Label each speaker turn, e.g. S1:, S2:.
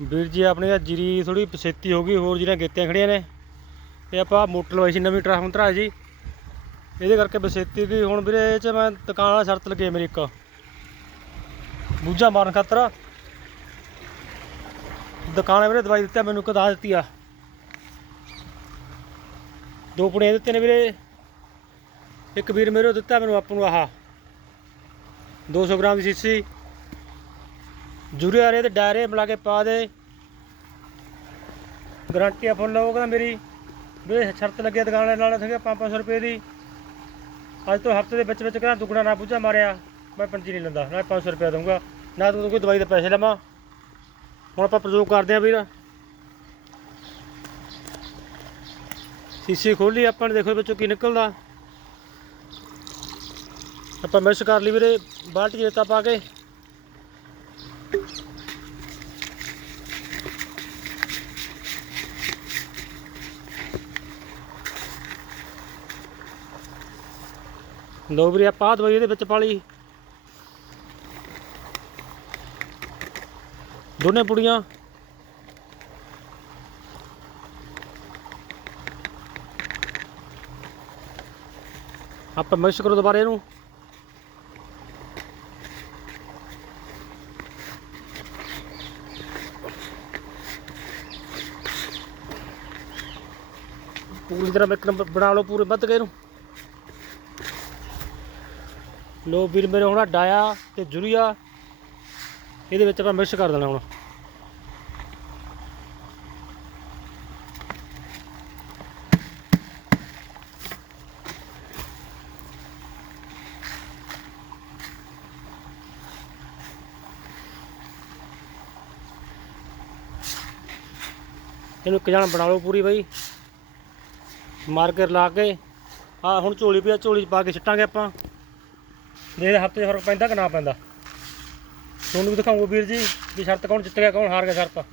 S1: ਵੀਰ ਜੀ, ਆਪਣੀ ਆਹ ਜੀਰੀ ਥੋੜੀ ਪਸੇਤੀ ਹੋ ਗਈ, ਹੋਰ ਜਿਹੜੀਆਂ ਗੇਤੀਆਂ ਖੜੀਆਂ ਨੇ। ਇਹ ਆਪਾਂ ਮੋਟਰ ਲਵਾਈ ਸੀ ਨਵੀਂ ਟਰਾਂਸਫਾਰਮਰ ਜੀ। ਇਹਦੇ ਕਰਕੇ ਬਸੇਤੀ ਗਈ ਹੁਣ ਵੀਰੇ, ਇਹ ਚ ਮੈਂ ਦੁਕਾਨ ਵਾਲਾ ਸ਼ਰਤ ਲੱਗੇ ਮੇਰੀ ਇੱਕ। ਬੂਝਾ ਮਾਰਨ ਖਾਤਰ। ਦੁਕਾਨ ਵਾਲੇ ਵੀਰੇ ਦਵਾਈ ਦਿੱਤੀ ਮੈਨੂੰ ਇੱਕ ਦੱਸ ਦਿੱਤੀ ਆ। ਦੋ ਪੁਣੇ ਦਿੱਤੇ ਨੇ ਵੀਰੇ। ਇੱਕ ਵੀਰ ਮੇਰੇ ਦਿੱਤਾ, ਮੈਨੂੰ ਆਪ ਨੂੰ ਆਹ। 200 ਗ੍ਰਾਮ ਦੀ ਸੀਸੀ। ਜੂਰੇ ਰਹੇ ਤੇ ਡਾਇਰੇ ਮਿਲਾ ਕੇ ਪਾ ਦੇ। ਗਾਰੰਟੀ ਆ ਫੁੱਲ ਉਹ ਕਹਿੰਦਾ ਮੇਰੀ ਵੀ ਸ਼ਰਤ ਲੱਗੇ ਦੁਕਾਨ ਵਾਲੇ ਨਾਲ ਸੀਗਾ 500 ਰੁਪਏ ਦੀ। ਅੱਜ ਤੋਂ ਹਫ਼ਤੇ ਦੇ ਵਿੱਚ ਵਿੱਚ ਕਹਿੰਦਾ ਦੁੱਗਣਾ ਨਾ ਬੁੱਝਾ ਮਾਰਿਆ। ਮੈਂ ਪੰਜੀ ਨਹੀਂ ਲੈਂਦਾ, ਨਾ 500 ਰੁਪਏ ਦਊਂਗਾ, ਨਾ ਤੂੰ ਕੋਈ ਦਵਾਈ ਦੇ ਪੈਸੇ ਲਵਾਂ। ਹੁਣ ਆਪਾਂ ਪ੍ਰਯੋਗ ਕਰਦੇ ਆਂ ਵੀਰ। ਸੀਸੀ ਖੋਲੀ ਆਪਾਂ ਨੇ ਦੇਖੋ ਵਿੱਚੋਂ ਕੀ ਨਿਕਲਦਾ। ਆਪਾਂ ਮਿਕਸ ਕਰ ਲਈ ਵੀਰੇ, ਬਾਲਟੀ ਰੇਤਾ ਪਾ ਕੇ। ਲੋ ਵੀਰੇ, ਆਪਾਂ ਆਹ ਦਵਾਈ ਇਹਦੇ ਵਿੱਚ ਪਾ ਲਈ। ਦੋਨੇ ਪੁੜੀਆਂ। ਆਪਾਂ ਮਿਕਸ ਕਰੋ ਦੁਬਾਰਾ ਇਹਨੂੰ। ਪੂਰੀ ਤਰ੍ਹਾਂ ਇੱਕ ਨੰਬਰ ਬਣਾ ਲਓ ਪੂਰੇ ਵੱਧ ਕੇ ਇਹਨੂੰ। ਲੋ ਵੀਰ ਮੇਰੇ ਹੁਣ ਡਾਇਆ ਤੇ ਜੁਰੀਆ, ਇਹਦੇ ਵਿੱਚ ਆਪਾਂ ਮਿਕਸ ਕਰ ਦੇਣਾ ਹੁਣ। ਇਹਨੂੰ ਇੱਕ ਜਾਣਾ ਬਣਾ ਲਓ ਪੂਰੀ ਬਈ। ਮਾਰਕਰ ਲਾ ਕੇ। ਆ ਹੁਣ ਝੋਲੀ ਪਿਆ, ਝੋਲੀ ਪਾ ਕੇ ਸਿੱਟਾਂਗੇ ਆਪਾਂ। ਦੇਖਦੇ ਹਫ਼ਤੇ ਫ਼ਰਕ ਪੈਂਦਾ ਕਿ ਨਾ ਪੈਂਦਾ। ਤੁਹਾਨੂੰ ਵੀ ਦਿਖਾਉਂਗਾ ਵੀਰ ਜੀ ਵੀ ਸ਼ਰਤ ਕੌਣ ਜਿੱਤ ਗਿਆ, ਕੌਣ ਹਾਰ ਗਿਆ ਸ਼ਰਤ।